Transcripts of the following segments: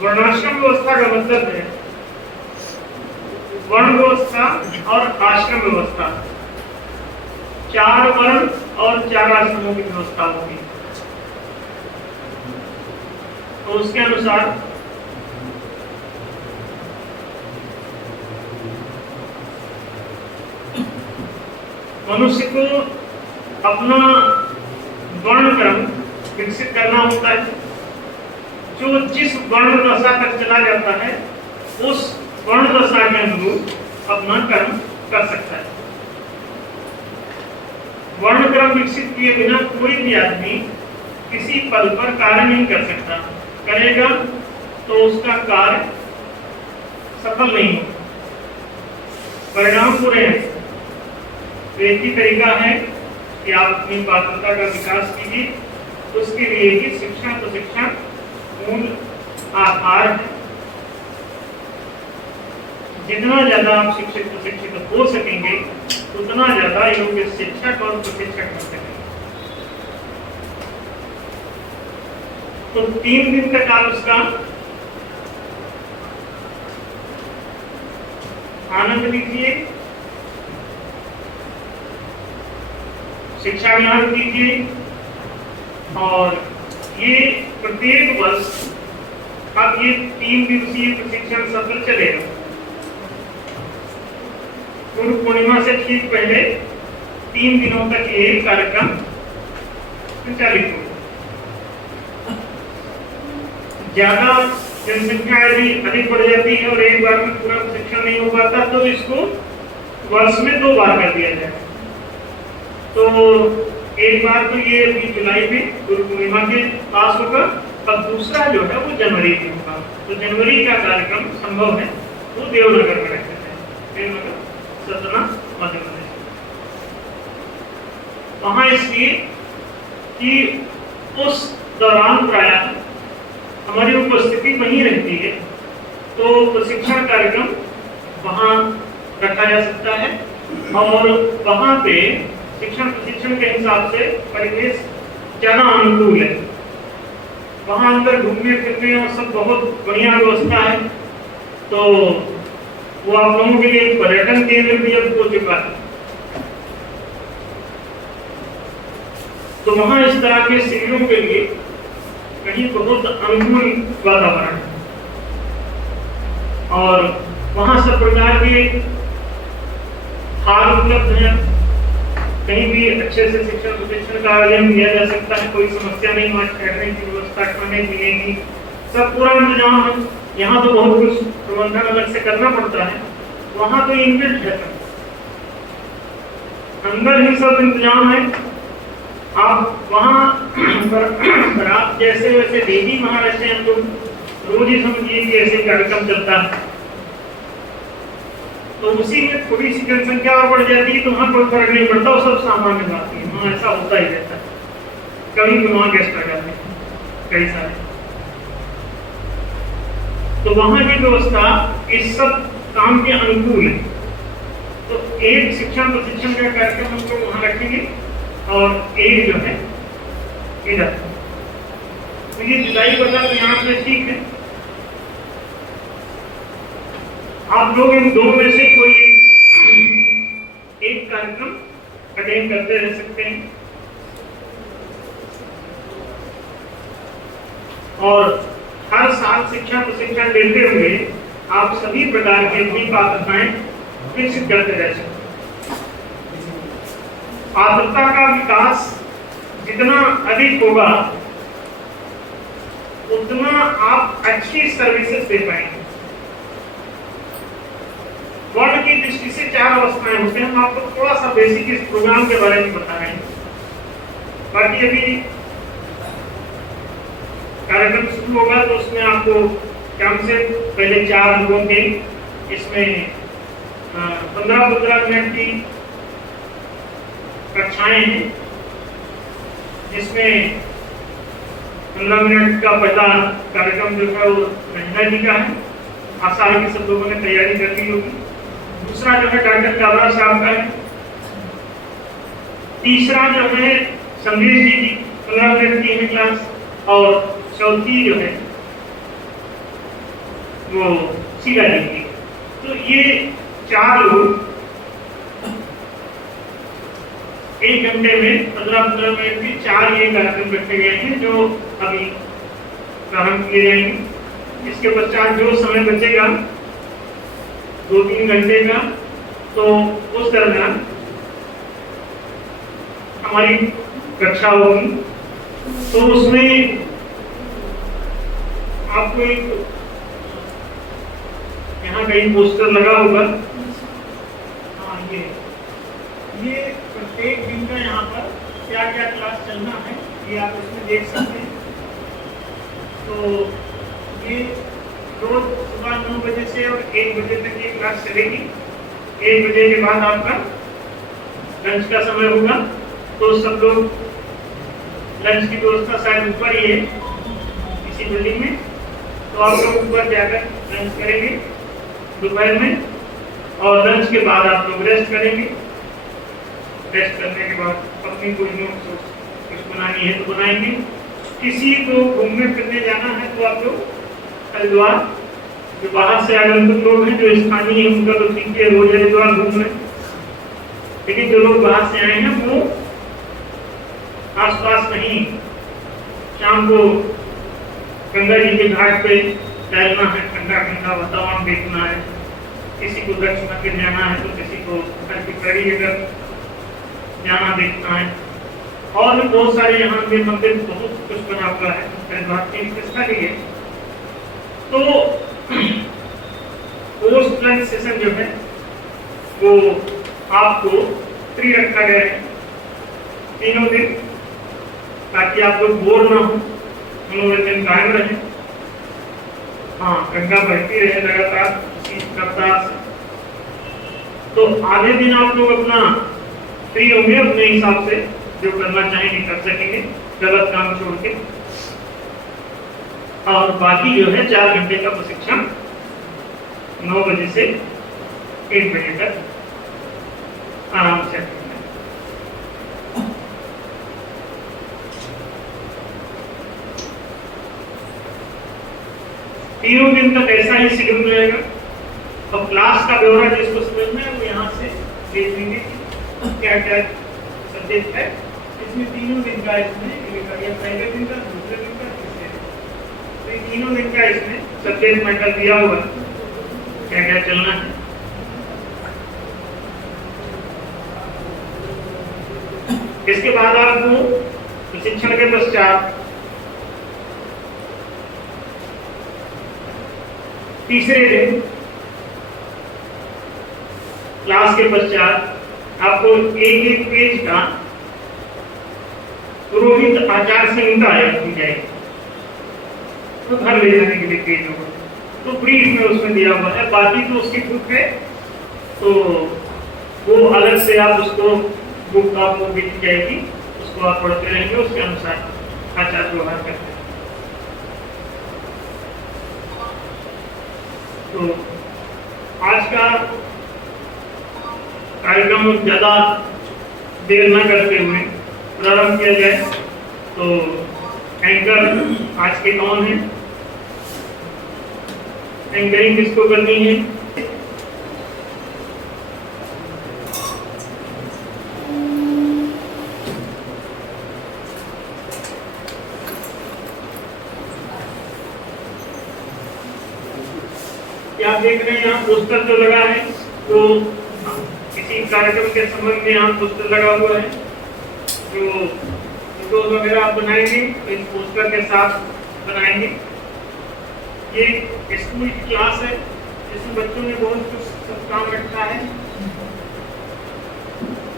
वर्णाश्रम व्यवस्था का मतलब है वर्ण व्यवस्था और आश्रम व्यवस्था, 4 वर्ण और 4 आश्रमों की व्यवस्था होगी। तो उसके अनुसार मनुष्य को अपना वर्ण क्रम विकसित करना होता है। जो जिस वर्ण दशा तक चला जाता है उस वर्ण दशा के अनुरूप अपना कर्म कर सकता है। वर्ण क्रम विकसित किए बिना कोई भी आदमी किसी पद पर कार्य नहीं कर सकता। करेगा तो उसका कार्य सफल नहीं होगा, परिणाम बुरे हैं। तो एक ही तरीका है कि आप अपनी पात्रता का विकास कीजिए। उसके लिए ही शिक्षण प्रशिक्षण मूल आधार है। जितना ज्यादा आप शिक्षित प्रशिक्षित हो सकेंगे उतना ज्यादा योग्य शिक्षक और प्रशिक्षक बन सकेंगे। तो 3 दिन तक आप उसका आनंद लीजिए, शिक्षा ग्रहण कीजिए और ये प्रत्येक वर्ष अब ये 3 दिवसीय प्रशिक्षण सत्र चलेगा। गुरु पूर्णिमा से ठीक पहले 3 दिनों तक ये कार्यक्रम संचालित होगा। ज्यादा जनसंख्या यदि अधिक बढ़ जाती है और एक बार में पूरा प्रशिक्षण नहीं हो पाता तो इसको वर्ष में 2 बार कर दिया जाए। तो एक बार तो ये अभी जुलाई में गुरु पूर्णिमा के पास होगा और दूसरा जो है वो जनवरी में होगा। तो जनवरी का कार्यक्रम संभव है वो देवनगर में रखते हैं, देवनगर सतना मध्य प्रदेश। वहां इसलिए कि उस दौरान प्रायः हमारी उपस्थिति वहीं रहती है, तो प्रशिक्षण कार्यक्रम वहां रखा जा सकता है और वहां पे शिक्षण प्रशिक्षण के हिसाब से परिवेश ज्यादा अनुकूल है। वहां अंदर घूमने फिरने और सब बहुत बढ़िया व्यवस्था है। तो वो आप लोगों के लिए पर्यटन केंद्र भी अब हो चुका है। तो वहां इस तरह के शिविरों के लिए कहीं बहुत अनुकूल वातावरण है और वहां सब प्रकार के हाल उपलब्ध हैं। कहीं भी अच्छे से शिक्षण प्रशिक्षण का आयोजन किया जा सकता है, कोई समस्या नहीं। वहाँ ठहरने की व्यवस्था, खाने पीने की सब पूरा इंतजाम है। यहाँ तो बहुत कुछ प्रबंधन अलग से करना पड़ता है, वहाँ तो इनबिल्ट है, अंदर ही सब इंतजाम है। आप वहाँ पर आप जैसे वैसे डेली वहाँ रहते हैं, तो रोज ही समझिए कि ऐसे कार्यक्रम चलता है। तो उसी में थोड़ी सी जनसंख्या और बढ़ जाती है तो वहाँ कोई फर्क नहीं पड़ता, वो सब सामान्य बात है। वहाँ ऐसा होता ही रहता है, कभी भी वहाँ गेस्ट आ जाते हैं कई सारे। तो वहाँ की व्यवस्था इस सब काम के अनुकूल है। तो एक शिक्षण प्रशिक्षण का कार्यक्रम हम लोग वहाँ रखेंगे और एक जो है इधर। तो ये जुलाई वाला तो यहाँ पे ठीक है। आप लोग इन 2 में से कोई एक कार्यक्रम अटेंड करते रह सकते हैं और हर साल शिक्षा प्रशिक्षण लेते हुए आप सभी प्रकार की अपनी पात्रताएं विकसित करते रह सकते हैं। पात्रता का विकास जितना अधिक होगा उतना आप अच्छी सर्विसेज दे पाएंगे। वर्ण की दृष्टि से 4 अवस्थाएं होते हैं। हम आपको थोड़ा सा बेसिक इस प्रोग्राम के बारे में बता रहे हैं। बाकी अभी कार्यक्रम शुरू होगा तो उसमें आपको कम से पहले 4 अंकों के इसमें 15-15 मिनट की कक्षाएं हैं, जिसमें 15 मिनट का पहला कार्यक्रम जो है वो रंजना जी का है। आशा है कि सब लोगों ने तैयारी कर ली होगी। दूसरा जो है डॉक्टर काबरा साहब का है। तीसरा जो है संदेश जी की 15 मिनट की है क्लास और चौथी जो है वो सिला देंगे। तो ये 4 लोग 1 घंटे में 15-15 मिनट की 4 ये कार्यक्रम रखे गए हैं जो अभी प्रारंभ किए जाएंगे। इसके पश्चात जो समय बचेगा 2-3 घंटे का, तो उस दरमियान हमारी कक्षा होगी। तो उसमें आपको एक यहाँ कहीं पोस्टर लगा होगा, हाँ ये प्रत्येक दिन का यहाँ पर क्या क्या क्लास चलना है ये आप इसमें देख सकते हैं। तो ये रोज सुबह 9 बजे से और 1 बजे तक ये क्लास चलेगी। 1 बजे के बाद आपका लंच का समय होगा। तो सब लोग लंच की व्यवस्था शायद ऊपर ही है इसी बिल्डिंग में, तो आप लोग ऊपर जाकर लंच करेंगे दोपहर में, और लंच के बाद आप लोग रेस्ट करेंगे। रेस्ट करने के बाद अपनी कोई नोट कुछ बनानी है तो बनाएंगे। किसी को घूमने फिरने जाना है तो आप लोग हरिद्वार, जो बाहर से आगंतुक लोग हैं जो स्थानीय हैं उनका तो ठीक है, रोज हरिद्वार घूम रहे, लेकिन जो लोग बाहर से आए हैं वो आसपास नहीं, शाम को गंगा जी के घाट पे टहलना है, ठंडा ठंडा वातावरण देखना है, किसी को दक्षिण मंदिर जाना है तो किसी को घर की कड़ी अगर जाना देखना है, और भी बहुत सारे यहाँ के मंदिर बहुत कुछ बना हुआ है हरिद्वार की विशेषता के लिए। तो पोस्ट लंच सेशन जो है वो आपको फ्री रखा गया है 3 दिन, ताकि आप लोग बोर ना हो, मनोरंजन कायम रहे। हाँ, गंगा बहती रहे लगातार इसी रफ्तार से। तो आधे दिन आप लोग अपना फ्री होंगे, अपने हिसाब से जो करना चाहेंगे कर सकेंगे, गलत काम छोड़ के। और बाकी जो है 4 घंटे का प्रशिक्षण 9 बजे से 1 बजे तक आराम से। तीनों दिन तक ऐसा ही शेड्यूल रहेगा। और क्लास का ब्यौरा जिसको समझना है वो यहाँ से देख लेंगे क्या क्या सब्जेक्ट है इसमें। तीनों दिन का इसमें पहले दिन का, दूसरे दिन का, तीसरे दिन, तो ये तीनों दिन का इसमें सब्जेक्ट मैटर दिया हुआ क्या क्या चलना है। इसके बाद आपको प्रशिक्षण के पश्चात तीसरे दिन क्लास के पश्चात आपको एक पेज का पुरोहित आचार संहिता दी जाएगी, तो घर ले जाने के लिए पेज होगा। तो ब्रीफ में उसमें दिया हुआ है, बाकी तो उसकी बुक है, तो वो अलग से आप उसको बुक आपको मिल जाएगी, उसको आप पढ़ते रहेंगे, उसके अनुसार आचार व्यवहार करते हैं। तो आज का कार्यक्रम ज्यादा देर न करते हुए प्रारंभ किया जाए। तो एंकर आज के कौन है, एंकरिंग किसको करनी है? आप देख रहे हैं यहाँ पोस्टर जो लगा है वो किसी कार्यक्रम के संबंध में यहाँ पोस्टर लगा हुआ है। जो फोटोज वगैरह आप बनाएंगे तो इस पोस्टर के साथ बनाएंगे। ये स्कूल की क्लास है जिसमें बच्चों ने बहुत कुछ सब काम रखा है।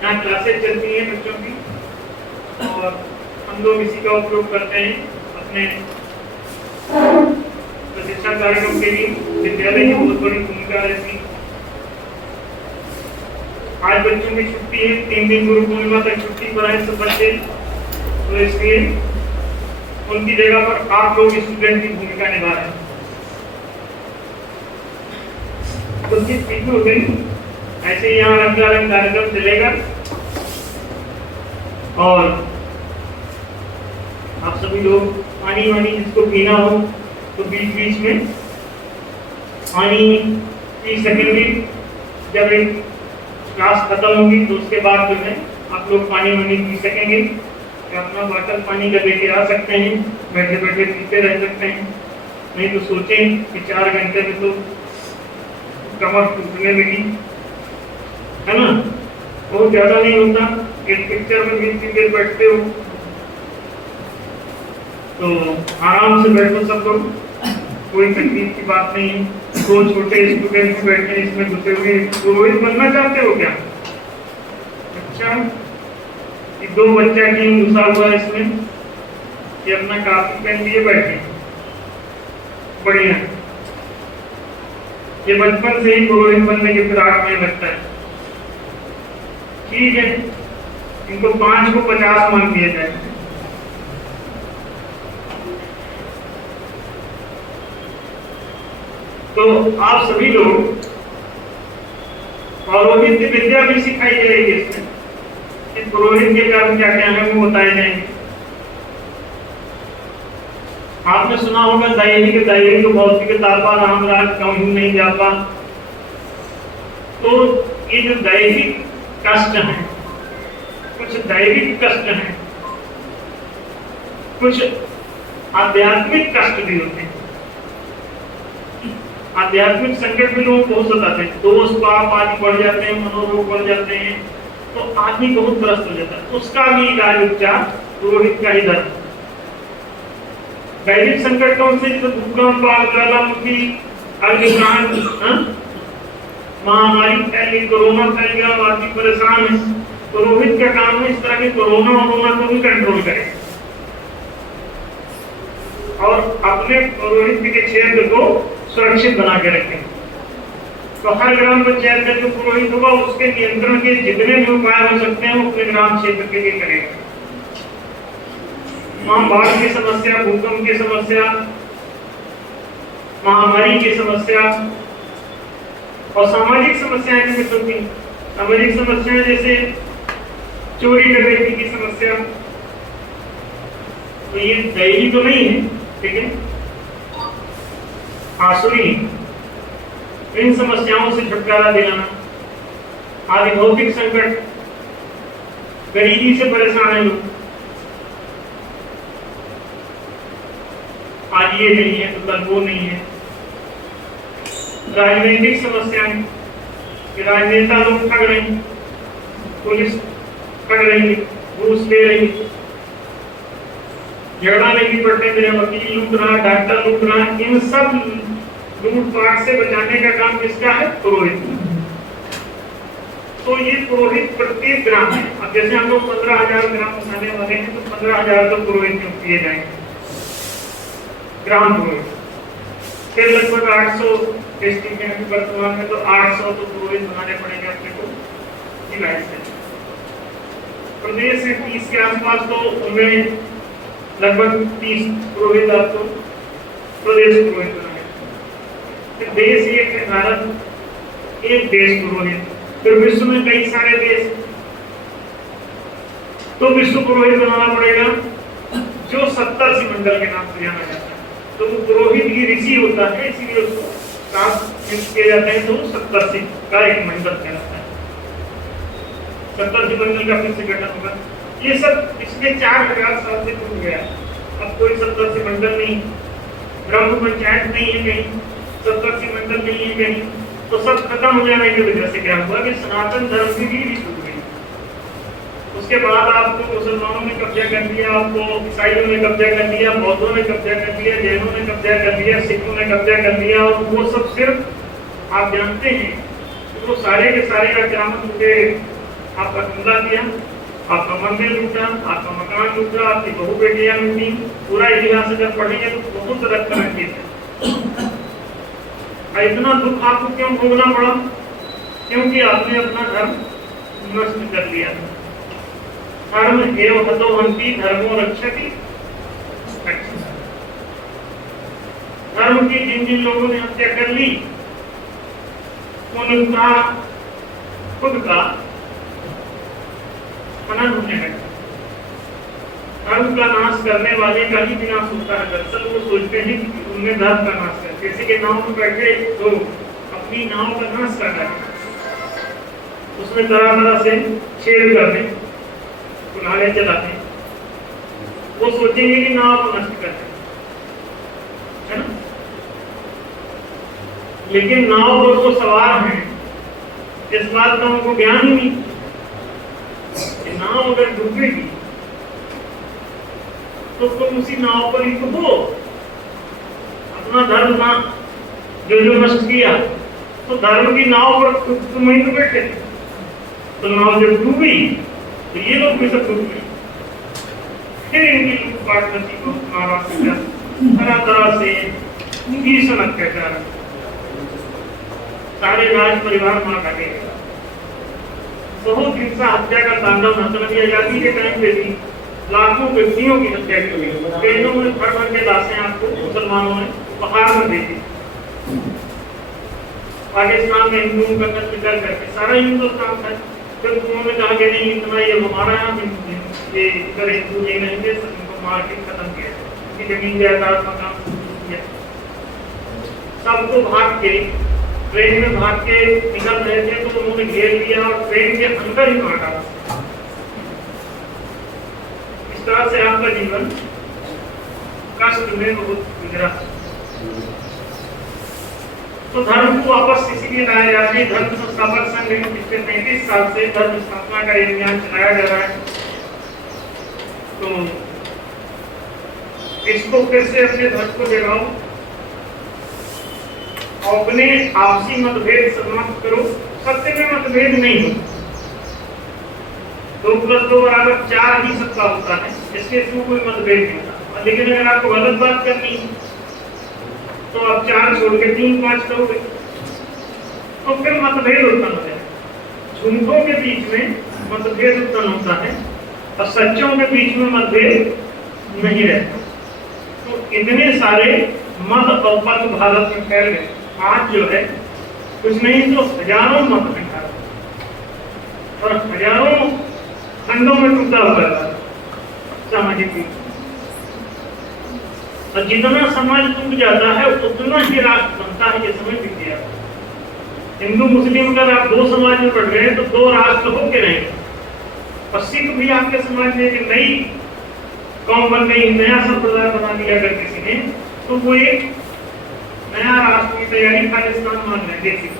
यहाँ क्लासेज चलती हैं बच्चों की और हम लोग इसी का उपयोग करते हैं अपने प्रशिक्षण कार्यक्रम के लिए। विद्यालय की बहुत बड़ी भूमिका रहती है। आज बच्चों की छुट्टी है, 3 दिन गुरु पूर्णिमा तक छुट्टी पर आए सब बच्चे, तो इसलिए उनकी जगह पर आप लोग स्टूडेंट की भूमिका निभा रहे हैं। तो चीज ठीक हो गई, ऐसे ही यहाँ रंगारंग कार्यक्रम चलेगा और आप सभी लोग पानी वानी जिसको पीना हो तो बीच बीच में पानी पी सकेंगे। जब एक क्लास खत्म होगी तो उसके बाद जो है आप लोग पानी वानी पी सकेंगे, अपना बॉटल पानी का लेके आ सकते हैं, बैठे बैठे पीते रह सकते हैं। नहीं तो सोचें कि 4 घंटे में तो कमर टूटने लगी, है ना, बहुत ज्यादा नहीं होता। एक पिक्चर में 20 देर बैठते हो तो आराम से बैठो सब लोग, कोई तकलीफ की बात नहीं है। 2 छोटे स्टूडेंट भी बैठे हैं इसमें घुसे हुए। पुरोहित बनना चाहते हो क्या? अच्छा, 2 बच्चा टीम घुसा हुआ है इसमें, ये अपना काफी पेन लिए बैठे, बढ़िया। ये बचपन से ही पुरोहित बनने की फिराक में लगता है। ठीक है, इनको 5 को 50 मान दिया जाए। तो आप सभी लोग पौरोहित्य की विद्या भी सिखाई जाएगी इसमें, कि पुरोहित के कर्म क्या क्या है वो बताए जाएंगे। आपने सुना होगा दैहिक तो भौतिक तापा राम राज कहूं नहीं जापा। तो ये जो दैहिक कष्ट है, कुछ दैविक कष्ट है, कुछ आध्यात्मिक कष्ट भी होते हैं। आध्यात्मिक संकट भी लोगों को हो सताते हैं, दोष पाप आदि बढ़ जाते हैं, मनोरोग बढ़ जाते हैं, तो आदमी बहुत त्रस्त हो जाता है। उसका भी इलाज उपचार पुरोहित का ही धर्म। दैविक संकट कौन से? जैसे भूकंप, ज्वालामुखी, अग्निकांड, महामारी फैल गई, कोरोना फैल गया, आदमी परेशान है। पुरोहित का काम है इस तरह के कोरोना को भी कंट्रोल करे और अपने पुरोहित के क्षेत्र को सुरक्षित बना के रखें। तो हर ग्राम पंचायत का जो पुरोहित होगा उसके नियंत्रण के जितने भी उपाय हो सकते हैं वो अपने ग्राम क्षेत्र के लिए करेगा। वहां बाढ़ की समस्या, भूकंप की समस्या, महामारी की समस्या और सामाजिक समस्याएं भी मिलती हैं। सामाजिक समस्याएं जैसे चोरी डकैती की समस्या, तो ये दैवी तो नहीं है लेकिन आसुरी, इन समस्याओं से छुटकारा दिलाना। आदि भौतिक संकट, गरीबी से परेशान है लोग, आज ये नहीं है तो कल वो नहीं है। राजनीतिक समस्याएं, राजनेता लोग ठग रहे हैं, पुलिस ठग रही है, घूस ले रही है, झगड़ा नहीं पड़ने दे रहा, वकील लूट रहा, डॉक्टर लूट रहा। इन सब लूटपाट से बचाने का काम किसका है? पुरोहित। तो ये पुरोहित प्रत्येक ग्राम है। अब जैसे हम लोग 15,000 ग्राम बसाने वाले हैं तो 15,000 तो पुरोहित नियुक्त किए जाएंगे, ग्राम पुरोहित। फिर लगभग 800 डिस्ट्रिक्ट में वर्तमान में, तो 800 तो पुरोहित बनाने पड़ेंगे अपने को जिला से। प्रदेश में 30 के आसपास, तो उनमें लगभग 30 पुरोहित आपको प्रदेश पुरोहित बनाए। देश एक है, भारत एक देश पुरोहित। फिर विश्व में कई सारे देश, तो विश्व पुरोहित बनाना पड़ेगा जो 70 मंडल के नाम से जाना जाता है। तो वो पुरोहित ही ऋषि होता है, इसीलिए उसको नियुक्त किए जाते हैं। तो 70 का एक मंडल कहलाता है। 70 मंडल का फिर से गठन होगा। ये सब पिछले 4000 साल से टूट गया। अब कोई 70 मंडल नहीं, ब्रह्म पंचायत नहीं है कहीं, 70 मंडल नहीं है कहीं। तो सब खत्म हो जाने की वजह से क्या हुआ कि सनातन धर्म की रीढ़ टूट गई। उसके बाद आपको मुसलमानों ने कब्जा कर लिया, आपको ईसाइयों ने कब्जा कर लिया, बौद्धों ने कब्जा कर लिया, जैनों ने कब्जा कर लिया, सिखों ने कब्जा कर लिया। और वो सब सिर्फ आप जानते हैं कि वो सारे के सारे आक्रामक उनके आपका हमला किया, आपका मंदिर लूटा, आपका मकान लूटा, आपकी बहु बेटियां लूटी। पूरा इतिहास अगर पढ़ेंगे तो बहुत रक्त रंजित है। इतना दुख आपको क्यों भोगना पड़ा? क्योंकि आपने अपना धर्म नष्ट कर लिया। धर्म एव हतो हन्ति धर्मो रक्षति। धर्म की जिन जिन लोगों ने हत्या कर ली उनका खुद का खनन होने लगा। धर्म का नाश करने वाले का ही विनाश होता है। दरअसल वो सोचते हैं कि उनने धर्म का नाश कर किसी के नाव में बैठे तो अपनी नाव का नाश कर डाले, उसमें तरह तरह से छेड़ करते, कुल्हाड़े चलाते, वो सोचेंगे कि नाव को नष्ट करते, है ना। लेकिन नाव पर वो सवार हैं, इस बात का उनको ज्ञान ही नहीं कि नाव अगर डूबेगी तो तुम उसी नाव पर ही तो हो, अपना धर्म ना जो नष्ट किया, तो धर्म की नाव पर तुम वहीं तो बैठे, तो नाव जब डूबी तो ये लोग भी सब डूब गए। फिर इनकी लूटपाट नदी को महाराष्ट्र तरह तरह से भीषण अत्याचार, सारे राज परिवार मार डाले गए। बहुत हिंसा हत्या का तांडव, मतलब आजादी के टाइम पे भी लाखों व्यक्तियों की हत्या की हुई। ट्रेनों में भर भर के लाशें आपको मुसलमानों ने पहाड़ में भेजी, पाकिस्तान में हिंदुओं का कत्ल कर करके सारा हिंदुस्तान था। फिर उन्होंने कहा कि नहीं, इतना ये हमारा यहाँ ये इधर हिंदू नहीं रहेंगे, इनको मार के खत्म किया, उनकी जमीन जायदाद मकान किया। सबको भाग के ट्रेन में भाग के निकल रहे थे तो उन्होंने घेर लिया और ट्रेन के अंदर ही मार डाला। इस तरह से आपका जीवन कष्ट में बहुत गुजरा। तो धर्म को वापस इसीलिए लाया जाता है। धर्म संस्थापक संघ पिछले 35 साल से धर्म स्थापना का अभियान चलाया जा रहा है, तो इसको फिर से अपने धर्म को जगाओ, अपने आपसी मतभेद समाप्त करो। सत्य में मतभेद नहीं हो, 2 + 2 = 4 ही सबका होता है, इसके थ्रू कोई मतभेद नहीं होता। लेकिन अगर आपको गलत बात करनी है तो आप 4 छोड़ के 3 5 करोगे तो फिर मतभेद उत्पन्न हो जाए। झूठों के बीच में मतभेद उत्पन्न होता है और सच्चों के बीच में मतभेद नहीं रहता। तो इतने सारे मत और पथ भारत में फैल गए। आज जो है कुछ नहीं तो हजारों मत हैं और हजारों खंडों में टूटा हुआ है सामाजिक रूप। और जितना समाज टूट जाता है उतना ही राष्ट्र बनता है, ये समझ लीजिए आप। हिंदू मुस्लिम अगर आप 2 समाज में बढ़ रहे हैं तो 2 राष्ट्र हो के रहेंगे। और सिख भी आपके समाज में एक नई कौम बन गई, नया संप्रदाय बना दिया अगर किसी ने, तो वो एक नया राष्ट्र की तैयारी खालिस्तान मान रहे। देखिए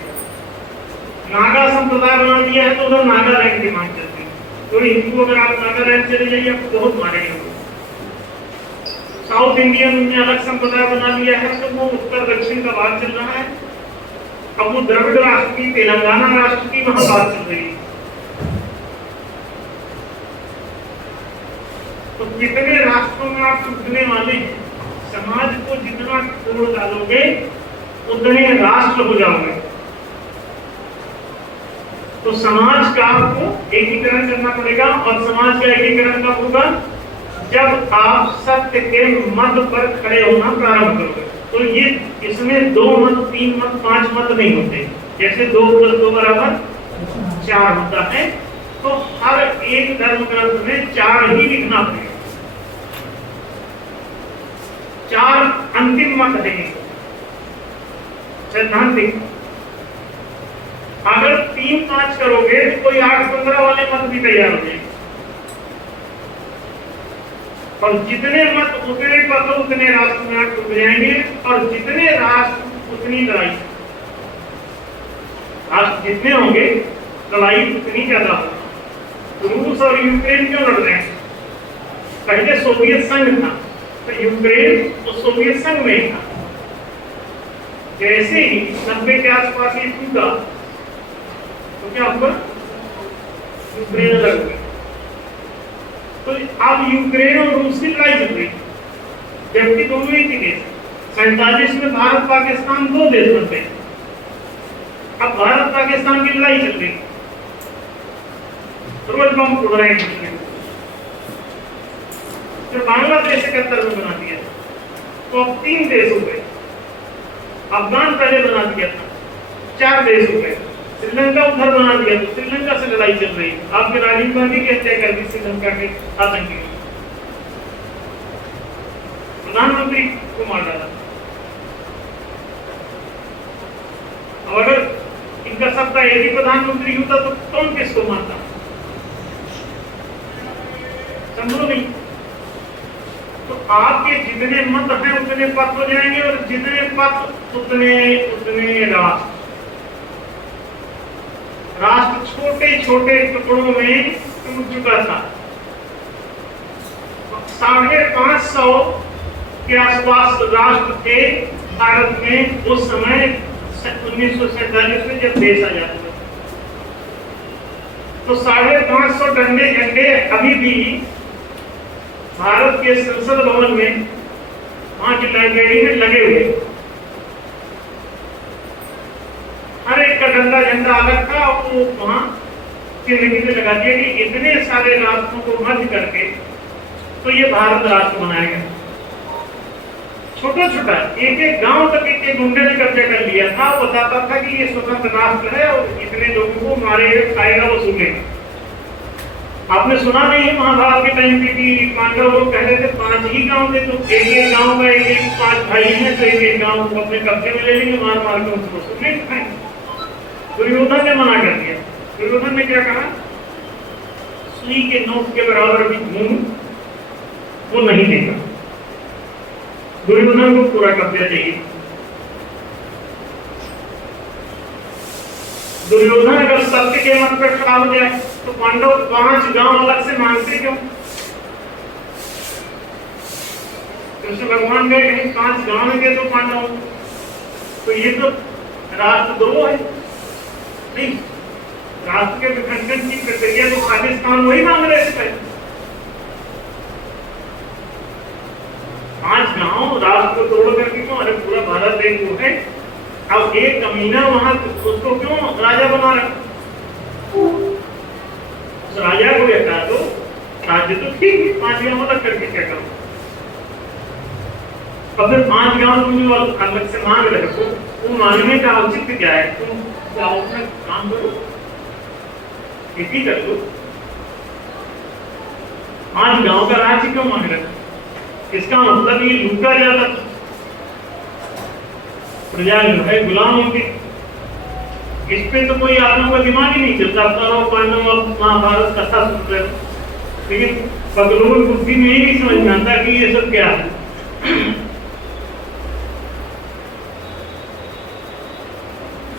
नागा संप्रदाय बना दिया है तो उधर नागालैंड की मांग चलती है। तो हिंदू अगर आप नागालैंड चले जाइए आपको बहुत मारेंगे। साउथ इंडियन ने अलग संप्रदाय बना लिया है तो वो उत्तर दक्षिण का बात चल रहा है। अब वो द्रविड़ राष्ट्र की, तेलंगाना राष्ट्र की वहां बात चल रही है। तो कितने राष्ट्रों में आप टूटने वाले हैं। समाज को जितना तोड़ डालोगे उतने राष्ट्र हो जाओगे। तो समाज का आपको एकीकरण करना पड़ेगा और समाज का एकीकरण कब होगा? जब आप सत्य के मत पर खड़े होना प्रारंभ करोगे। तो ये इसमें 2 मत, 3 मत, 5 मत नहीं होते। जैसे 2 + 2 = 4 होता है, तो हर एक धर्म ग्रंथ में 4 ही लिखना पड़ेगा। 4 अंतिम मत है सैद्धांतिक। अगर 3 5 करोगे तो कोई 8 15 वाले मत भी तैयार हो जाएंगे। और जितने मत उतने पद उतने राष्ट्र में आप डूब जाएंगे और जितने राष्ट्र उतनी लड़ाई। राष्ट्र जितने होंगे लड़ाई उतनी ज्यादा होगी। रूस और यूक्रेन क्यों लड़ रहे हैं? पहले सोवियत संघ था तो यूक्रेन तो सोवियत संघ में ही था। जैसे ही 90 के आसपास ये टूटा तो क्या हुआ? यूक्रेन अलग हुई। तो अब यूक्रेन और रूस की लड़ाई चल रही, जबकि दोनों एक ही देश। 47 में भारत पाकिस्तान 2 देश बन गए। अब भारत पाकिस्तान की लड़ाई चल रही, रोज बम उड़ रहे हैं। फिर बांग्लादेश 71 में बना दिया तो अब 3 देश हो गए। अफगान पहले बना दिया था, 4 देश हो गए। श्रीलंका उधर बना दिया तो श्रीलंका से लड़ाई चल रही है। आपके राजीव गांधी की हत्या कर दी श्रीलंका के आतंकी, प्रधानमंत्री को मार डाला। का एक ही प्रधानमंत्री होता तो कौन किसको मानता? संभव नहीं। तो आपके जितने मत हैं उतने पद हो जाएंगे, और जितने पद उतने उतने राष्ट्र। राष्ट्र छोटे छोटे टुकड़ों में टूट चुका था। 550 के आसपास राष्ट्र थे भारत में उस समय 1947 में जब देश आजाद हुआ। तो 550 डंडे झंडे अभी भी भारत के संसद भवन में, वहां की लाइब्रेरी में लगे हुए। हर एक का डंडा झंडा अलग था, और वो वहां चिन्ह लगा दिया कि इतने सारे राष्ट्रों को मर्ज करके तो ये भारत राष्ट्र बनाया गया। छोटा छोटा एक एक गांव तक एक गुंडे ने कब्जा कर लिया था। वो बताता था कि ये स्वतंत्र राष्ट्र है और इतने लोगों को मारेगा, खाएगा, वसूलेगा। आपने सुना नहीं है महाभारत के टाइम पे कि पांडव लोग कह रहे थे 5 ही गांव थे, तो एक एक गांव का एक 5 भाई हैं, तो एक एक गांव को अपने कब्जे में ले लेंगे, मार मार के उनको वसूले खाएंगे। दुर्योधन ने मना कर दिया। दुर्योधन ने क्या कहा? सुई के नोक के बराबर भी घूम वो नहीं देगा। दुर्योधन को पूरा कब्जा चाहिए। दुर्योधन अगर सत्य के मत पर खड़ा हो जाए तो पांडव 5 गांव अलग से मांगते क्यों? कृष्ण भगवान गए कहीं 5 गांव में गए तो पांडव, तो ये तो राष्ट्रद्रोह है। नहीं, राष्ट्र के विखंडन की प्रक्रिया तो पाकिस्तान वही मांग रहे थे। 5 गांव राष्ट्र को तोड़ करके क्यों? अरे पूरा भारत एक वो है। अब एक कमीना वहां उसको क्यों राजा बना रखा? उस राजा को हटा दो, राज्य तो ठीक है, 5 गांव अलग करके क्या करो? और फिर 5 गांव तुम जो अलग से मांग रखो, वो मांगने का औचित्य क्या है? तुम जाओ अपना काम करो, खेती कर लो। 5 गांव का राज्य क्यों मांग रखा? इसका मतलब ये लूटा जाता था, प्रजा जो है गुलाम होंगे। इस पे तो कोई आप लोगों का दिमाग ही नहीं चलता। अपना पांडव और महाभारत कथा सुन रहे, लेकिन बगलों बुद्धि में ही नहीं समझ में आता कि ये सब क्या है।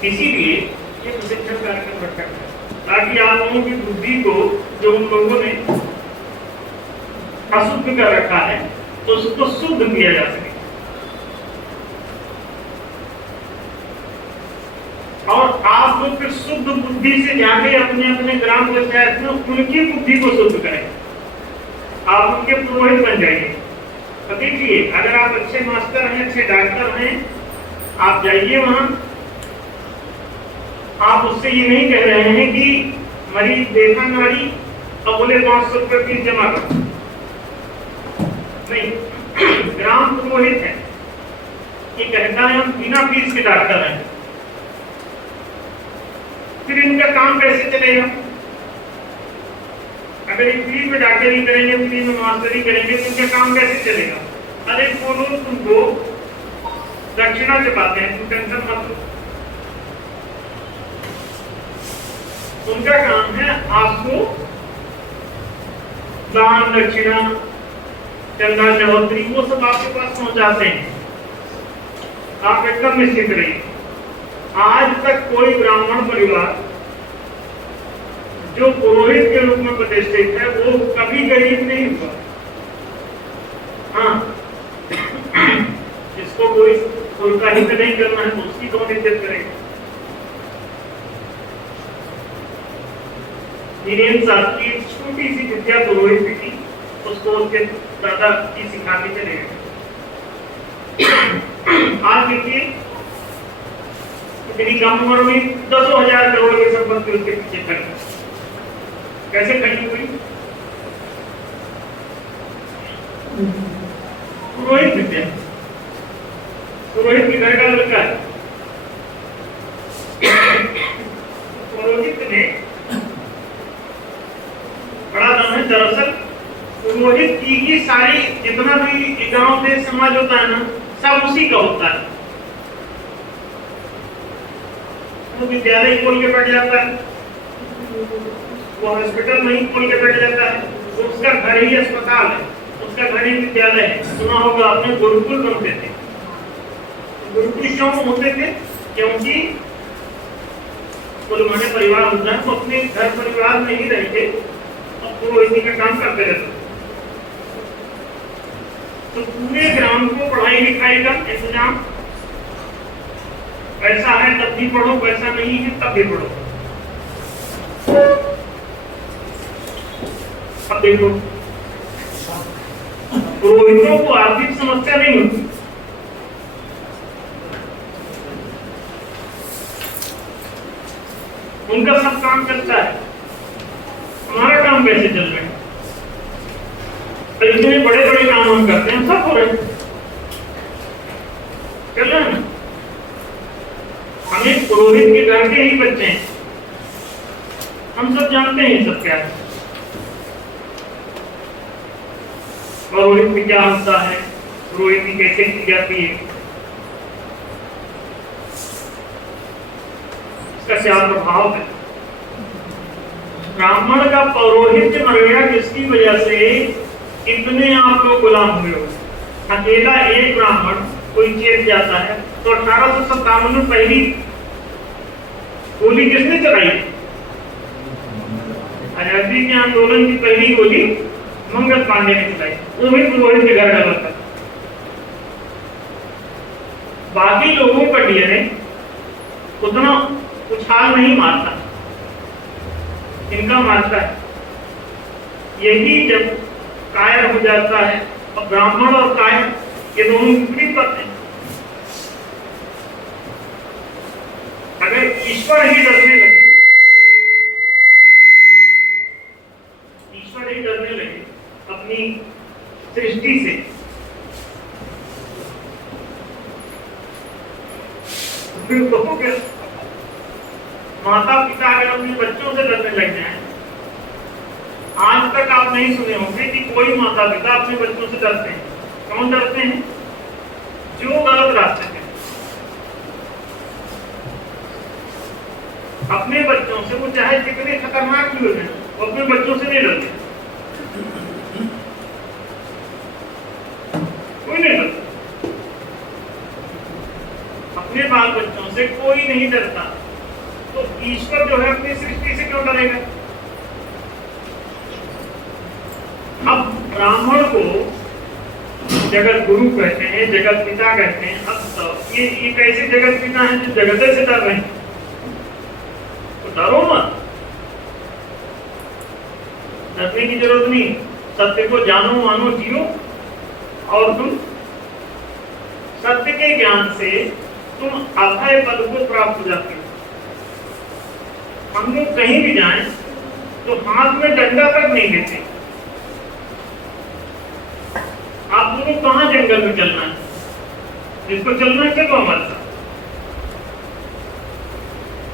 इसीलिए ये प्रशिक्षण कार्यक्रम रखा है, ताकि आप लोगों की बुद्धि को जो उन लोगों ने अशुद्ध कर रखा है तो उसको शुद्ध किया जा सके। और आप लोग फिर शुद्ध बुद्धि से जाके अपने अपने ग्राम पंचायत में उनकी बुद्धि को शुद्ध करें। आप उनके पुरोहित बन जाइए। तो देखिए, अगर आप अच्छे मास्टर हैं, अच्छे डॉक्टर हैं, आप जाइए वहां। आप उससे ये नहीं कह रहे हैं कि मरीज देखा नाड़ी और बोले 500 रुपये फीस जमा करो। नहीं, ग्राम पुरोहित है, ये कहता है हम बिना फीस के डॉक्टर हैं। फिर इनका काम कैसे चलेगा? अगर ये फ्री में डॉक्टरी करेंगे, फ्री में मास्टरी करेंगे, तो इनका काम कैसे चलेगा? अरे वो लोग तुमको दक्षिणा चुकाते हैं, तुम टेंशन मत लो। उनका काम है आपको दान, दक्षिणा, चंदा, चौधरी, वो सब आपके पास पहुंचाते हैं। आप एकदम निश्चित रहिए। आज तक कोई ब्राह्मण परिवार जो पुरोहित के रूप में प्रतिष्ठित है वो कभी गरीब नहीं हुआ। हाँ, जिसको कोई उनका हित नहीं करना है तो उसकी कौन इज्जत करेगा? वीरेंद्र शास्त्री एक छोटी सी विद्या पुरोहित थी, उसको उसके दादा की सिखा के चले गए। आज देखिए इतनी कम उम्र में 10,000 करोड़ की संपत्ति उसके पीछे खड़ी। कैसे खड़ी हुई? पुरोहित विद्या। पुरोहित के घर का लड़का है। पुरोहित ने बड़ा नाम है। दरअसल पुरोहित की ही सारी जितना भी गांव देश समाज होता है ना, सब उसी का होता है। वो विद्यालय खोल के बैठ जाता है, वो हॉस्पिटल नहीं खोल के बैठ जाता है, तो उसका घर ही अस्पताल है, उसका घर ही विद्यालय है। सुना होगा आपने गुरुकुल बनते थे। गुरुकुल क्यों होते थे? क्योंकि मुसलमान परिवार होता है तो अपने घर परिवार में ही रहते और पुरोहिती का काम करते रहते। तो पूरे ग्राम को पढ़ाई लिखाई का इंतजाम, ऐसा है तब भी पढ़ो, वैसा नहीं है तब भी पढ़ो। अब देखो, पुरोहितों को आर्थिक समस्या नहीं होती, उनका सब काम चलता है। हमारा काम कैसे चल रहा है? तो इतने बड़े बड़े काम हम करते हैं, सब हो रहे हैं, चल रहा है ना। हमें पुरोहित के घर के ही बच्चे हैं, हम सब जानते हैं सब क्या है, पुरोहित में क्या होता है, पुरोहिती कैसे की जाती है, इसका क्या प्रभाव है। ब्राह्मण का पौरोहित्य मर गया जिसकी वजह से इतने आप लोग गुलाम हुए हो। अकेला एक ब्राह्मण कोई चेत जाता है तो 1857 में पहली गोली किसने चलाई? आजादी के आंदोलन की पहली गोली मंगल पांडे ने चलाई, वो भी पुरोहित के घर डाला था। बाकी लोगों का डीएनए उतना उछाल नहीं मारता, इनका मारता है। यही जब कायर हो जाता है, और ब्राह्मण और कायर ये दोनों विपरीत बातें। अगर ईश्वर ही डरने लगे, ईश्वर ही डरने लगे अपनी सृष्टि से, फिर तो क्या? माता पिता अगर अपने बच्चों से डरने लग जाए, आज तक आप नहीं सुने होंगे कि कोई माता पिता अपने बच्चों से डरते हैं। कौन डरते हैं? जो गलत रास्ते पे। अपने बच्चों से, वो चाहे कितने खतरनाक भी हो जाए, वो अपने बच्चों से नहीं डरते, कोई नहीं डरता। अपने बाल बच्चों से कोई नहीं डरता, तो ईश्वर जो है अपनी सृष्टि से क्यों डरेगा? अब ब्राह्मण को जगत गुरु कहते हैं, जगत पिता कहते हैं। अब तो ये कैसे जगत पिता हैं जो जगत से डर रहे हैं? तो डरो मत, डरने की जरूरत नहीं। सत्य को जानो, मानो, जियो, और तुम सत्य के ज्ञान से तुम अभय पद को प्राप्त हो जाते हो। हम लोग कहीं भी जाएं तो हाथ में डंडा तक नहीं लेते। आप लोगों को कहां जंगल में चलना है? जिसको चलना है चलो हमारे साथ,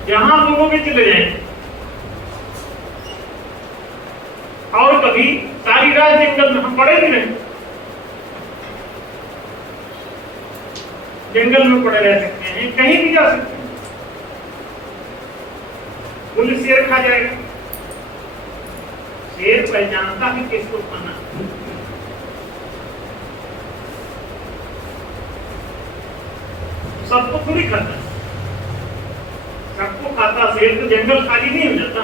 जहां आप लोगों के चले जाएं। और कभी सारी रात जंगल में हम पड़े भी नहीं, जंगल में पड़े रह सकते हैं, कहीं भी जा सकते हैं। पुलिस शेर खा जाएगा, शेर पहचानता है किसको खाना। सबको थोड़ी खाता है, सबको खाता शेर तो जंगल खाली नहीं हो जाता।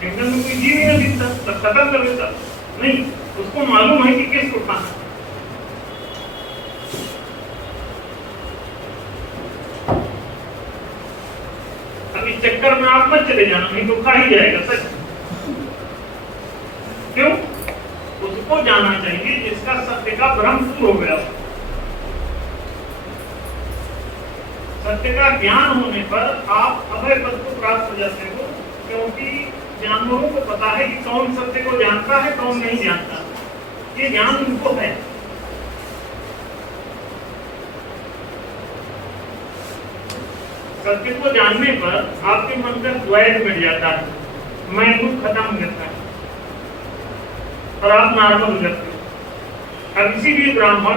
जंगल में कोई जीव नहीं दिखता, सब खत्म कर देता नहीं, उसको मालूम है कि किसको खाना। अभी चक्कर में आप मत चले जाना, नहीं तो खा ही जाएगा सच। क्यों? उसको जाना चाहिए जिसका सत्य का भ्रम दूर हो गया। सत्य का ज्ञान होने पर आप अभय पद को प्राप्त हो जाते हो, क्योंकि जानवरों को पता है कि कौन सत्य को जानता है, कौन नहीं जानता। ये ज्ञान उनको है। सत्य को जानने पर आपके मन का द्वैत मिट जाता है, मैं खुद खत्म हो जाता है और आप नॉर्मल हो जाते हो। अब इसीलिए ब्राह्मण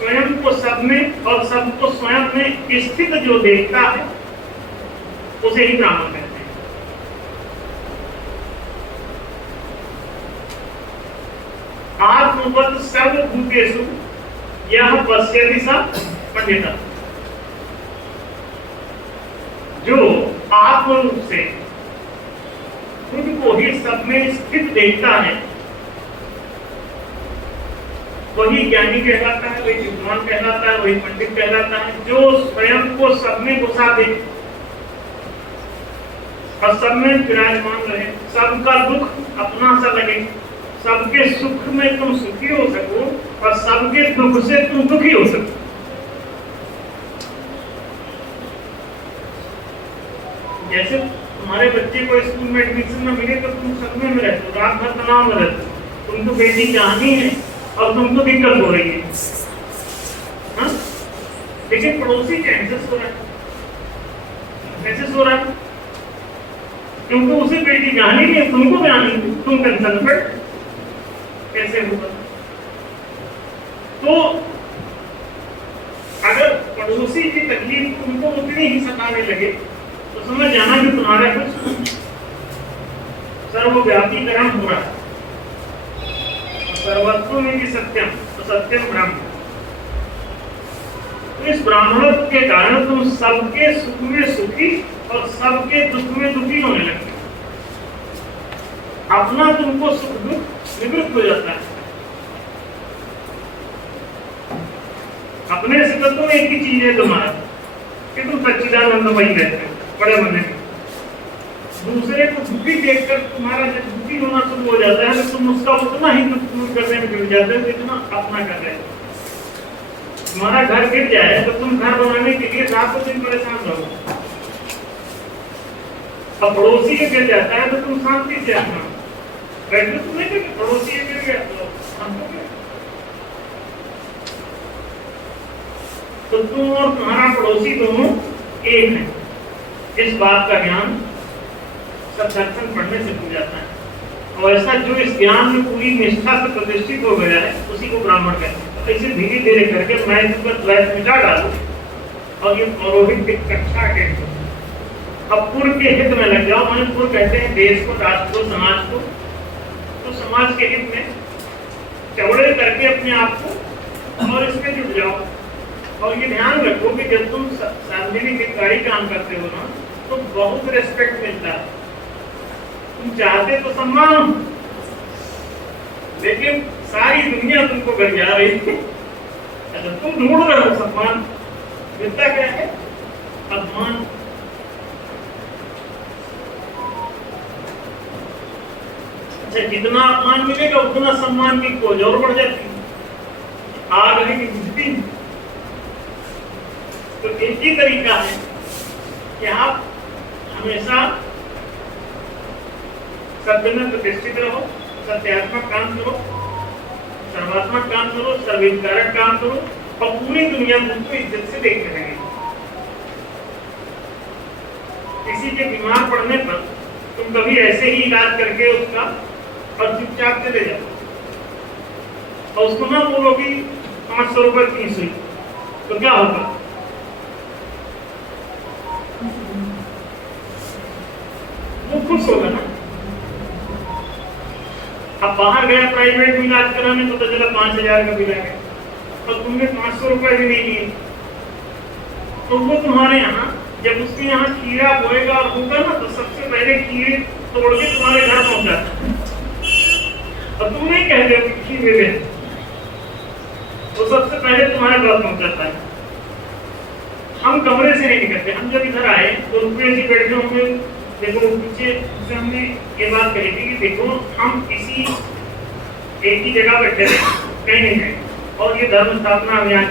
स्वयं को सब में और सबको स्वयं में स्थित जो देखता है उसे ही ब्राह्मण कहते हैं। आत्मवत् सर्वभूतेषु यह पश्यति स पंडितः, जो आत्म रूप से खुद को ही सब में स्थित देखता है वही ज्ञानी कहलाता है, वही विद्वान कहलाता है, वही पंडित कहलाता है। जो स्वयं को सब में घुसा दे और सब में विराजमान रहे, सबका दुख अपना सा लगे, सबके सुख में तुम सुखी हो सको और सबके दुख से तुम दुखी हो सको। जैसे तुम्हारे बच्चे को स्कूल में एडमिशन में मिले तो तुम सदमे में रहते हो, रात भर तनाव में रहते हो, तुमको बेटी चाहनी है और तुमको दिक्कत हो रही है, हाँ? लेकिन पड़ोसी कैसे सो रहा है, कैसे सो रहा है? क्योंकि उसे बेटी जानी नहीं है, तुमको भी आनी, तुम टेंशन पर कैसे होगा? तो अगर पड़ोसी की तकलीफ तुमको उतनी ही सताने लगे तो समझ जाना कि तुम्हारा कुछ सर्वव्यापीकरण हो रहा है। सर्वत्व में भी सत्यम, तो सत्यम ब्रह्म। तो इस ब्राह्मणत्व के कारण तुम सबके सुख में सुखी और सबके दुख में दुखी होने लगते, अपना तुमको सुख दुख निवृत्त हो जाता है। अपने से तो तुम एक ही चीज है तुम्हारा कि तुम सच्चिदानंदमयी रहते हो बड़े मजे में। दूसरे को दुखी देखकर तुम्हारा जब दुखी होना शुरू हो जाता है तो तुम उसका उतना ही दुख दूर करने में जुट जाते हो जितना अपना कर रहे हो। तुम्हारा घर गिर जाए तो तुम घर बनाने के लिए रातों दिन परेशान रहो, अब पड़ोसी के गिर जाता है तो तुम शांति से अपना बैठो, तुम्हें कि पड़ोसी के गिर गया तो तुम और तुम्हारा पड़ोसी दोनों एक है। इस बात का ज्ञान सत्संग पढ़ने से हो जाता है और ऐसा जो इस ज्ञान में पूरी निष्ठा से प्रतिष्ठित हो गया है उसी को ब्राह्मण कहते हैं। तो इसे धीरे धीरे करके मैं इसका द्वैत मिटा डालूं और ये पौरोहित्य कक्षा के अब पुर के हित में लग जाओ। मैंने पुर कहते हैं देश को, राष्ट्र को, समाज को। तो समाज के हित में चौड़े करके अपने आप को और इसमें जुट जाओ। और ये ध्यान रखो कि जब तुम सार्वजनिक हितकारी काम करते हो ना तो बहुत रिस्पेक्ट मिलता है। तुम चाहते तो सम्मान, लेकिन सारी दुनिया तुमको घर जा रही है। अच्छा, तुम ढूंढ रहे हो सम्मान, मिलता क्या है? अपमान। अच्छा, जितना अपमान मिलेगा उतना सम्मान की खोज और बढ़ जाती है, आ रही बुझती। तो एक ही तरीका है कि आप हमेशा सत्य में प्रतिष्ठित रहो, सत्यात्मक काम करो, सर्वात्मक काम करो, सर्वहितकारक काम करो और पूरी दुनिया तुमको इज्जत से देखने लगे। किसी के बीमार पड़ने पर तुम कभी ऐसे ही इलाज करके उसका और चुपचाप चले जाओ और उसको ना बोलो कि 500 रुपए फीस हुई, तो क्या होगा? वो खुश होगा ना। अब बाहर गया प्राइवेट में इलाज कराने तो चला 5000 का बिल आ गया और तुमने 500 रुपए भी नहीं लिए, तो वो तुम्हारे यहाँ जब उसके यहाँ कीड़ा बोएगा और होगा ना तो सबसे पहले कीड़े तोड़ के तुम्हारे घर पहुंच जाता है और तुम नहीं कहते हो कि मेरे, वो सबसे पहले तुम्हारे घर पहुंच जाता है। हम कमरे से नहीं निकलते। हम जब इधर आए तो रुपये से बैठे होंगे, देखो पीछे से हमने ये बात कही थी कि देखो हम किसी एक ही जगह बैठे थे, कहीं नहीं गए, और ये धर्म स्थापना अभियान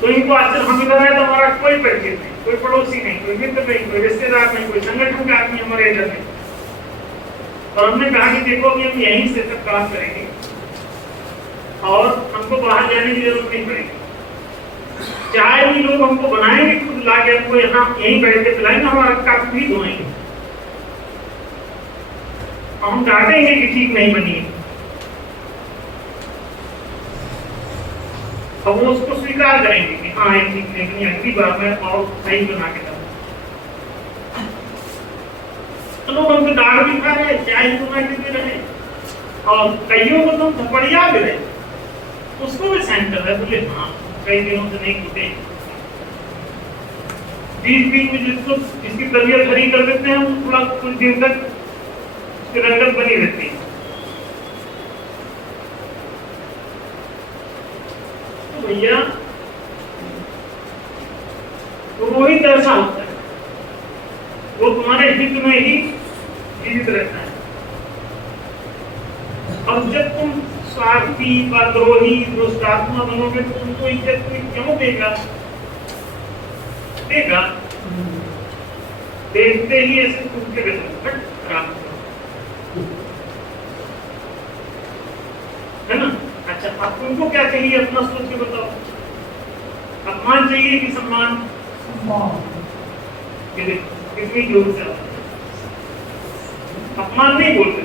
तो इनको आजकल हम इधर आए तो हमारा कोई परिचित नहीं, कोई पड़ोसी नहीं, कोई मित्र नहीं, कोई रिश्तेदार नहीं, कोई संगठन का आदमी हमारे इधर नहीं। और हमने कहा कि देखो कि हम यहीं से सब काम करेंगे और हमको बाहर जाने की जरूरत नहीं पड़ेगी। चाय भी लोग हमको बनाएंगे, खुद ला के हमको यहाँ यहीं बैठ के पिलाएंगे, हमारा कप भी धोएंगे और हम डांटेंगे कि ठीक नहीं बनी है। अब वो उसको स्वीकार करेंगे कि हाँ ये ठीक नहीं, अगली बार मैं और सही बना के दूंगा। तो लोग हमसे डांट भी खा रहे, चाय बना के दे रहे, और कईयों को तो थपड़िया भी रहे, उसको भी साइन कर रहे, बोले हाँ कई दिनों से नहीं टूटे। बीच बीच में जिसकी तबीयत खड़ी कर देते हैं, थोड़ा कुछ दिन तक उसकी रंगत बनी रहती है। तो भैया रोहित ऐसा होता है, वो तुम्हारे हित में ही जीवित रहता है। और जब तुम स्वार्थी, द्रोही, दुष्टात्मा बनोगे तो उनको इज्जत कोई क्यों देगा? देगा। देखते ही ऐसे टूटते रहते खराब है ना। अच्छा, अब तुमको क्या चाहिए अपना सोच के बताओ। अपमान चाहिए कि सम्मान? कितनी जोर से अपमान नहीं बोलते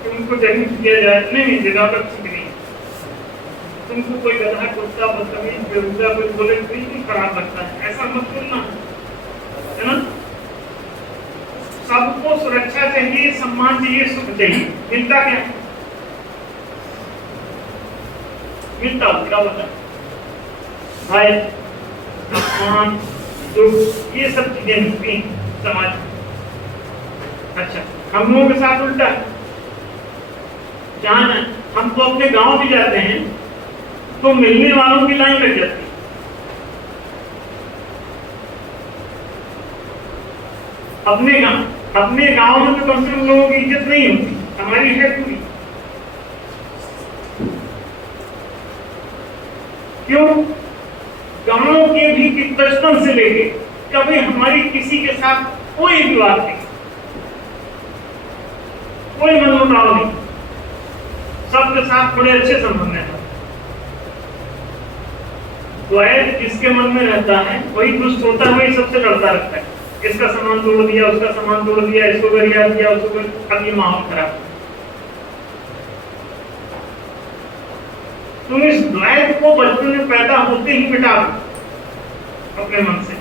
कि उनको जमीन किया जाए, नहीं जगह पर ठीक नहीं। तुमको कोई गधा, कुत्ता, बदतमीज, बेहुदा कोई बोले तो बिल्कुल खराब लगता है, ऐसा मत बोलना, है ना। सबको सुरक्षा चाहिए, सम्मान चाहिए, सुख चाहिए। मिलता क्या? मिलता क्या बता भाई? सम्मान, दुख, ये सब चीजें मिलती हैं समाज में। अच्छा, हम लोगों के साथ उल्टा है। जहां हम तो अपने गांव भी जाते हैं तो मिलने वालों की लाइन लग जाती है। अपने गांव में तो कम से कम लोगों की इज्जत नहीं होती, हमारी है पूरी। क्यों? गांव के भी बचपन से लेके कभी हमारी किसी के साथ कोई विवाद नहीं, कोई मनमुटाव नहीं, सबके साथ बड़े अच्छे संबंध हैं। द्वैत जिसके मन में रहता है वही दुष्ट होता है, वही सबसे डरता रहता है। इसका सामान तोड़ दिया, उसका सामान तोड़ दिया, इसको गरिया दिया, उसको, अब ये माहौल खराब। तुम इस द्वैत को बचपन में पैदा होते ही मिटा दो अपने मन से,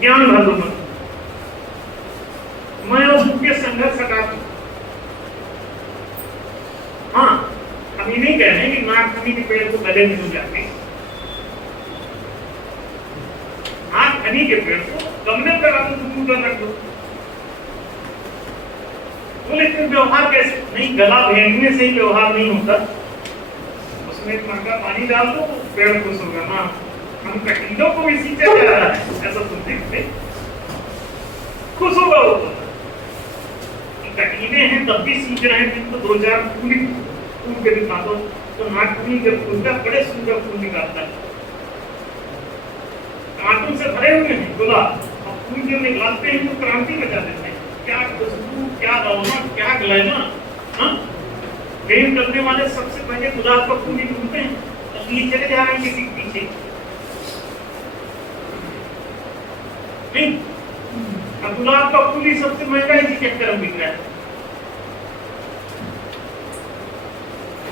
ज्ञान भर दो मन। मैं और सुख के संघर्ष हटा दूं। हाँ, हम ये नहीं कह रहे हैं कि नागफनी के पेड़ को गले में जाते, नागफनी के पेड़ को गमले पर रख दो। बोले फिर व्यवहार कैसे? नहीं, गला भेंटने से ही व्यवहार नहीं होता, उसमें मग्गा पानी डाल दो, पेड़ खुश होगा। हाँ, हम कटीलों को भी सींचा जा रहा है, ऐसा सुनते हैं, खुश होगा वो। कटीले हैं तब भी सींच रहे हैं, तो 2-4 फूल के दिखा दो, तो नागफनी के फूल का बड़े सुंदर फूल निकालता है। कांटों से भरे हुए हैं गुलाब, और फूल जो निकालते हैं तो क्रांति मचा देते हैं। क्या खुशबू, क्या रौनक, क्या ग्लैमर। प्रेम करने वाले सबसे पहले गुलाब का फूल ही ढूंढते हैं, इसलिए चले जा रहे हैं किसी के पीछे। नहीं, अब गुलाब का फूल ही सबसे महंगा इसी चक्कर में बिक रहा है।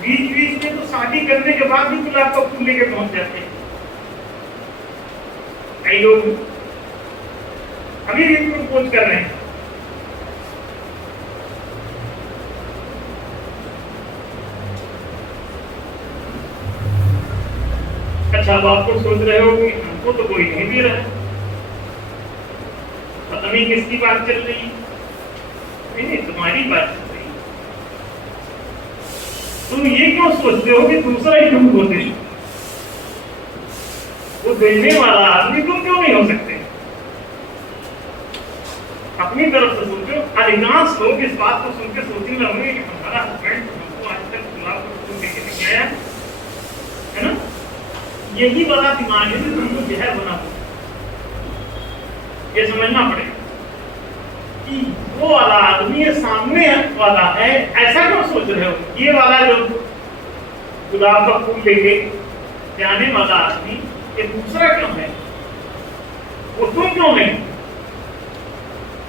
बीच बीच में तो शादी करने के बाद भी गुलाब का फूल लेके पहुंच जाते हैं कई लोग। अभी भी प्रपोज कर रहे हैं। अच्छा, अब आप लोग सोच रहे हो कि हमको तो कोई नहीं दे रहा है, पता नहीं किसकी बात चल रही है। नहीं, तुम्हारी बात चल रही है। तुम ये क्यों सोचते हो कि दूसरा ही तुम होते? वो देने वाला आदमी तुम क्यों नहीं हो सकते? अपनी तरफ से सोचो। अधिकांश लोग इस बात को सुनकर सोचने लगेंगे कि हमारा हस्बैंड हमको आज तक गुलाब का फूल लेके नहीं आया, है ना। यही वाला दिमाग है जो तुमको जहर बना दो। ये समझना पड़ेगा कि वो वाला आदमी सामने वाला है, ऐसा क्यों सोच रहे हो? ये वाला जो गुलाब का फूल लेके जाने वाला आदमी ये दूसरा क्यों है? वो तुम क्यों नहीं?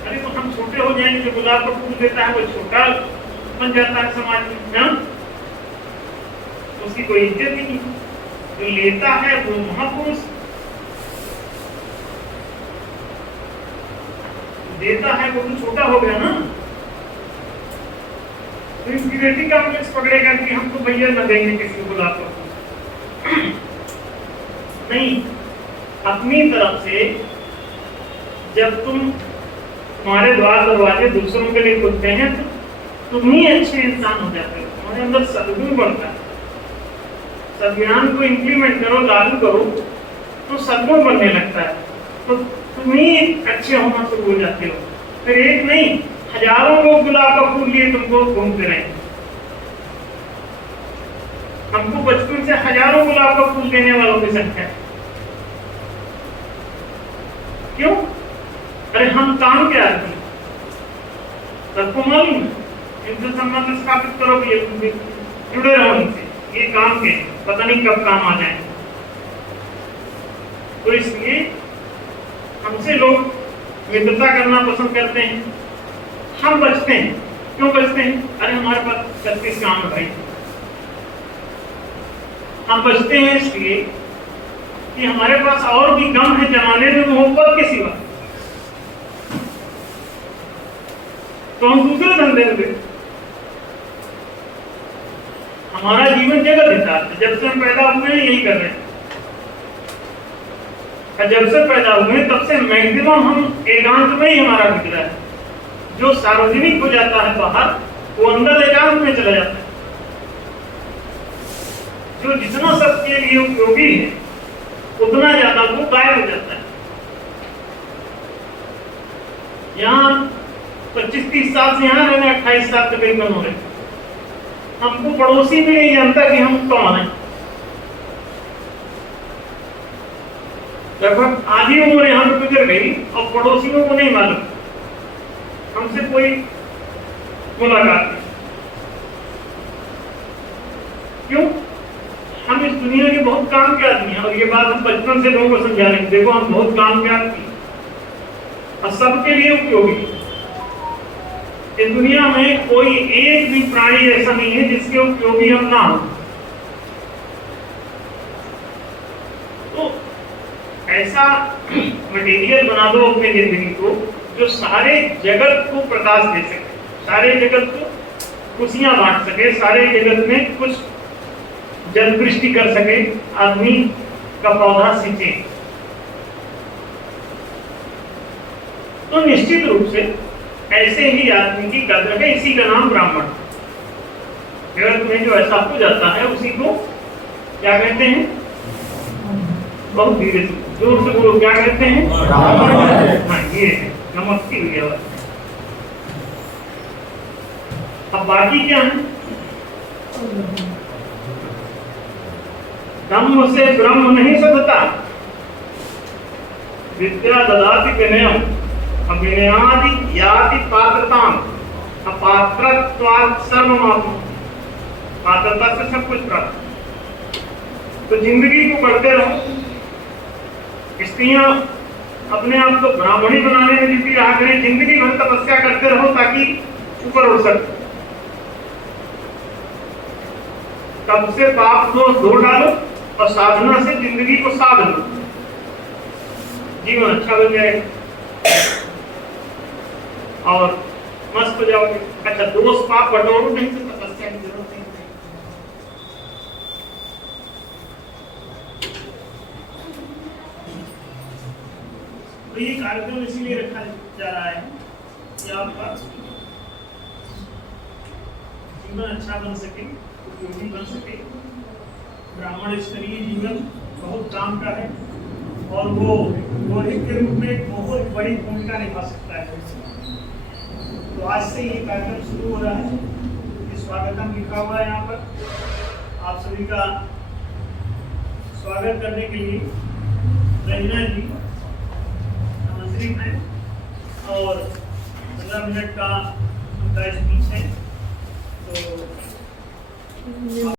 अरे तो हम छोटे हो जाएंगे, जो गुलाब का फूल देता है वो छोटा बन जाता है समाज में, है? उसकी कोई इज्जत ही नहीं। जो लेता है वो महापुरुष, देता है वो तो छोटा हो गया ना। तो इंफीरियरिटी कॉम्प्लेक्स पकड़ेगा कि हम तो भैया न देंगे किसी को गुलाब का फूल। नहीं, अपनी तरफ से जब तुम्हारे द्वार दरवाजे दूसरों के लिए खुलते हैं तो तुम ही अच्छे इंसान हो जाते हो, तुम्हारे अंदर सद्गुण बढ़ता है। सद्ज्ञान को इंप्लीमेंट करो, लागू करो तो सद्गुण बनने लगता है, तो तुम ही अच्छे होना शुरू हो जाते हो। फिर एक नहीं, हजारों लोग गुलाब का फूल लिए तुमको घूमते रहे। हमको बचपन से हजारों गुलाब का फूल देने वालों की संख्या है। क्यों? अरे हम काम क्या आदमी, सबको मालूम है, इनसे संबंध स्थापित करो कि जुड़े रहो इनसे, ये काम के पता नहीं कब काम आ जाए। तो इसलिए हमसे लोग मित्रता करना पसंद करते हैं, हम बचते हैं। क्यों बचते हैं? अरे हमारे पास 36 काम है भाई। हम बचते हैं इसलिए कि हमारे पास और भी गम है जमाने में मोहब्बत के सिवा, तो हम दूसरे धंधे में। हमारा जीवन जगत हिसाब से, जब से हम पैदा हुए हैं यही कर रहे हैं, और जब से पैदा हुए हैं तब से मैक्सिमम हम एकांत में ही हमारा गुजरा है। जो सार्वजनिक हो जाता है बाहर, वो अंदर एकांत में चला जाता है। जो जितना सबके लिए उपयोगी है उतना ज्यादा वो गायब हो जाता है। यहाँ 25-30 साल से यहाँ रहने, 28 साल तक कहीं बन हो रहे, हमको पड़ोसी भी नहीं जानता कि हम कौन है। लगभग आधी उम्र यहाँ पे गुजर गई और पड़ोसियों को नहीं मालूम, हमसे कोई मुलाकात नहीं। क्यों? हम इस दुनिया के बहुत काम के आदमी हैं, और ये बात हम बचपन से लोगों को समझा रहे हैं, देखो हम बहुत काम के आदमी और सबके लिए उपयोगी। इस दुनिया में कोई एक भी प्राणी ऐसा नहीं है जिसके उपयोगी हम ना हो। तो ऐसा मटेरियल बना दो अपनी जिंदगी को जो सारे जगत को प्रकाश दे सके, सारे जगत को खुशियां बांट सके, सारे जगत में कुछ जल वृष्टि कर सके, आदमी का पौधा सींचे। तो निश्चित रूप से ऐसे ही आदमी की कद्र है, इसी का नाम ब्राह्मण। जगत में जो ऐसा हो जाता है उसी को क्या कहते हैं? बहुत धीरे से जोर से बोलो, क्या कहते हैं? हाँ, ये है नमक की हुई आवाज। अब बाकी क्या है? ब्रह्म से ब्रह्म नहीं सदता, विद्या ददाति विनयम, अविनयादि याति पात्रताम, अपात्रत्वात् सर्वमाप्नोति। पात्रता से सब कुछ प्राप्त। तो जिंदगी को बढ़ते रहो। स्त्रियां अपने आप को ब्राह्मणी बनाने में जुटी रहा करें, जिंदगी भर तपस्या करते रहो ताकि ऊपर उठ सके। तब से पाप दोष धो डालो और साधना से जिंदगी को साध लो, जीवन अच्छा बन जाएगा और मस्त हो जाओगे। अच्छा, दोष पाप बटोरो नहीं तो तपस्या की जरूरत नहीं। तो ये कार्यक्रम इसीलिए रखा जा रहा है कि आपका जीवन अच्छा बन सके, उपयोगी बन सके। ब्राह्मण स्तरीय जीवन बहुत काम का है और वो पुरोहित के रूप में एक बहुत बड़ी भूमिका निभा सकता है। तो आज से ये कार्यक्रम शुरू हो रहा है। स्वागतम लिखा हुआ है यहाँ पर। आप सभी का स्वागत करने के लिए रंजना जी आमंत्रित हैं और 15 मिनट का उनका स्पीच है। तो